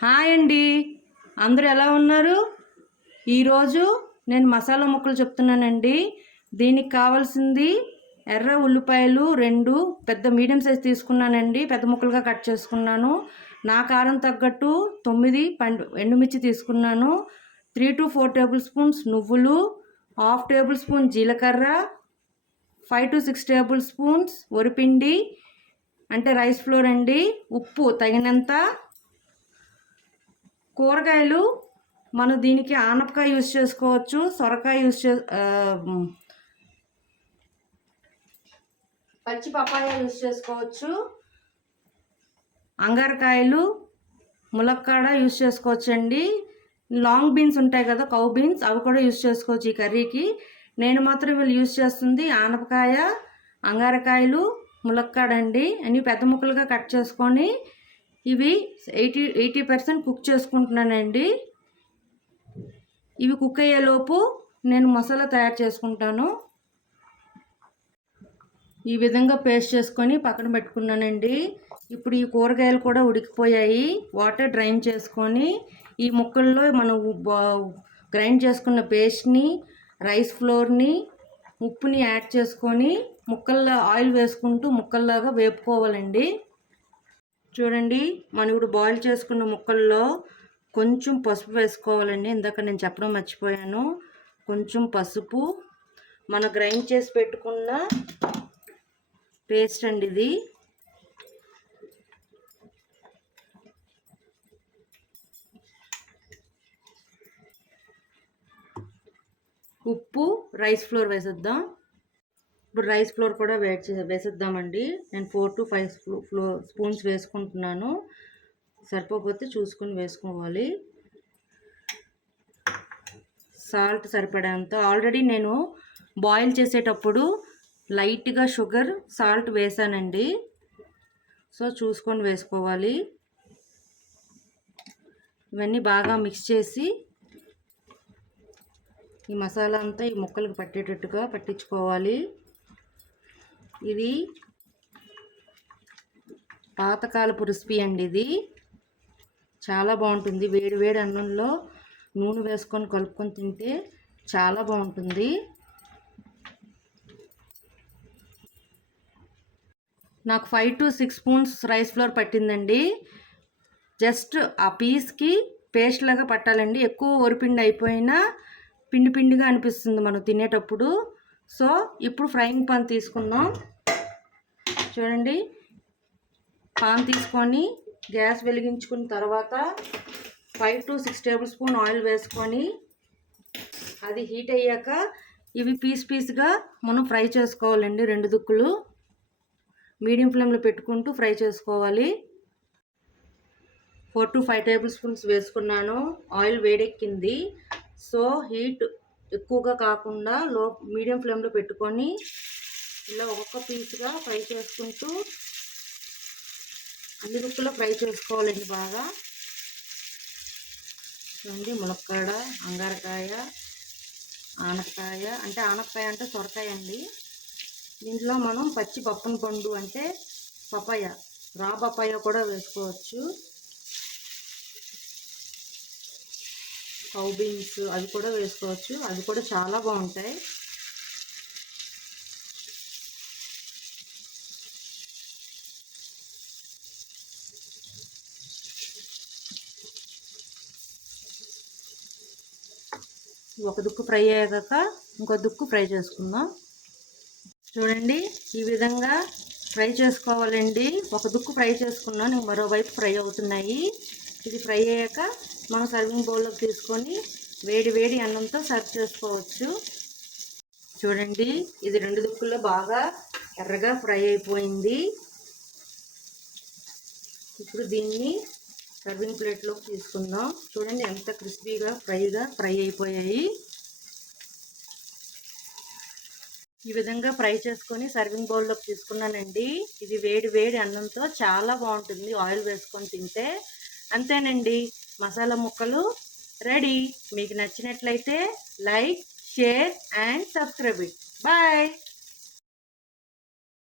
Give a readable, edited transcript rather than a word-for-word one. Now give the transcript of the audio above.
Hi అండి, అందరూ ఎలా ఉన్నారు? ఈరోజు నేను మసాలా ముక్కలు చెప్తున్నానండి. దీనికి కావాల్సింది ఎర్ర ఉల్లిపాయలు 2 పెద్ద మీడియం సైజ్ తీసుకున్నానండి. పెద్ద ముక్కలుగా కట్ చేసుకున్నాను. నా కారం తగ్గట్టు 9 ఎండుమిర్చి తీసుకున్నాను. 3 to 4 టేబుల్ స్పూన్స్ నువ్వులు, హాఫ్ టేబుల్ స్పూన్ జీలకర్ర, 5 to 6 టేబుల్ స్పూన్స్ వరిపిండి అంటే రైస్ ఫ్లోర్ అండి. ఉప్పు తగినంత. కూరగాయలు మనం దీనికి ఆనపకాయ యూజ్ చేసుకోవచ్చు, సొరకాయ పచ్చి పపాయ యూజ్ చేసుకోవచ్చు, అంగారకాయలు, ములక్కాడ యూజ్ చేసుకోవచ్చు అండి. లాంగ్ బీన్స్ ఉంటాయి కదా, కౌ బీన్స్, అవి కూడా యూజ్ చేసుకోవచ్చు ఈ కర్రీకి. నేను మాత్రం వీళ్ళు యూజ్ చేస్తుంది ఆనపకాయ, అంగారకాయలు, ములక్కాడ అండి. అన్నీ పెద్ద ముక్కలుగా కట్ చేసుకొని ఇవి 80% కుక్ చేసుకుంటున్నానండి. ఇవి కుక్ అయ్యేలోపు నేను మసాలా తయారు చేసుకుంటాను. ఈ విధంగా పేస్ట్ చేసుకొని పక్కన పెట్టుకున్నానండి. ఇప్పుడు ఈ కూరగాయలు కూడా ఉడికిపోయాయి. వాటర్ డ్రైన్ చేసుకొని ఈ ముక్కల్లో మనం గ్రైండ్ చేసుకున్న పేస్ట్ని, రైస్ ఫ్లోర్ని, ఉప్పుని యాడ్ చేసుకొని ముక్కల్లో ఆయిల్ వేసుకుంటూ ముక్కల్లాగా వేపుకోవాలండి. చూడండి, మనం ఇప్పుడు బాయిల్ చేసుకున్న ముక్కల్లో కొంచెం పసుపు వేసుకోవాలండి. ఇందాక నేను చెప్పడం మర్చిపోయాను. కొంచెం పసుపు, మనం గ్రైండ్ చేసి పెట్టుకున్న పేస్ట్ అండి ఇది. ఉప్పు, రైస్ ఫ్లోర్ వేసేద్దాం. ఇప్పుడు రైస్ ఫ్లోర్ కూడా వేసేద్దామండి. నేను 4 to 5 స్పూన్స్ వేసుకుంటున్నాను. సరిపోతే చూసుకొని వేసుకోవాలి. సాల్ట్ సరిపడేంత. ఆల్రెడీ నేను బాయిల్ చేసేటప్పుడు లైట్గా షుగర్, సాల్ట్ వేసానండి. సో చూసుకొని వేసుకోవాలి. ఇవన్నీ బాగా మిక్స్ చేసి ఈ మసాలా అంతా ఈ ముక్కలకు పట్టేటట్టుగా పట్టించుకోవాలి. ఇది పాతకాలపు రెసిపీ అండి. ఇది చాలా బాగుంటుంది. వేడి వేడి అన్నంలో నూనె వేసుకొని కలుపుకొని తింటే చాలా బాగుంటుంది. నాకు 5 to 6 స్పూన్స్ రైస్ ఫ్లోర్ పట్టిందండి. జస్ట్ ఆ పీస్కి పేస్ట్ లాగా పట్టాలండి. ఎక్కువ వరిపిండి అయిపోయినా పిండి పిండిగా అనిపిస్తుంది మనం తినేటప్పుడు. సో ఇప్పుడు ఫ్రైయింగ్ పాన్ తీసుకుందాం. చూడండి, పాన్ తీసుకొని గ్యాస్ వెలిగించుకున్న తర్వాత 5 to 6 టేబుల్ స్పూన్ ఆయిల్ వేసుకొని అది హీట్ అయ్యాక ఇవి పీస్గా మనం ఫ్రై చేసుకోవాలండి. 2 దుక్కులు మీడియం ఫ్లేమ్లో పెట్టుకుంటూ ఫ్రై చేసుకోవాలి. 4 to 5 టేబుల్ స్పూన్స్ వేసుకున్నాను. ఆయిల్ వేడెక్కింది. సో హీట్ ఎక్కువగా కాకుండా మీడియం ఫ్లేమ్లో పెట్టుకొని ఇలా ఒక్కొక్క పీస్గా ఫ్రై చేసుకుంటూ అన్ని దుక్కులో ఫ్రై చేసుకోవాలండి బాగా. చూడండి, ములక్కాడ, అంగారకాయ, ఆనపకాయ అంటే సొరకాయ అండి. దీంట్లో మనం పచ్చి పప్పున పండు అంటే పపాయ, రా పపాయ కూడా వేసుకోవచ్చు. కౌ బీన్స్ అవి కూడా వేసుకోవచ్చు. అవి కూడా చాలా బాగుంటాయి. ఒక దుక్కు ఫ్రై అయ్యాక ఇంకో దుక్కు ఫ్రై చేసుకుందాం. చూడండి, ఈ విధంగా ఫ్రై చేసుకోవాలండి. ఒక దుక్కు ఫ్రై చేసుకున్నాను, మరోవైపు ఫ్రై అవుతున్నాయి. ఇది ఫ్రై అయ్యాక మనం సర్వింగ్ బౌల్లోకి తీసుకొని వేడి వేడి అన్నంతో సర్వ్ చేసుకోవచ్చు. చూడండి, ఇది 2 దుక్కుల్లో బాగా ఎర్రగా ఫ్రై అయిపోయింది. ఇప్పుడు దీన్ని సర్వింగ్ ప్లేట్లోకి తీసుకుందాం. చూడండి, ఎంత క్రిస్పీగా ఫ్రై అయిపోయాయి. ఈ విధంగా ఫ్రై చేసుకొని సర్వింగ్ బౌల్లోకి తీసుకున్నానండి. ఇది వేడి వేడి అన్నంతో చాలా బాగుంటుంది ఆయిల్ వేసుకొని తింటే. అంతేనండి, మసాలా ముక్కలు రెడీ. మీకు నచ్చినట్లయితే like, share and subscribe. Bye.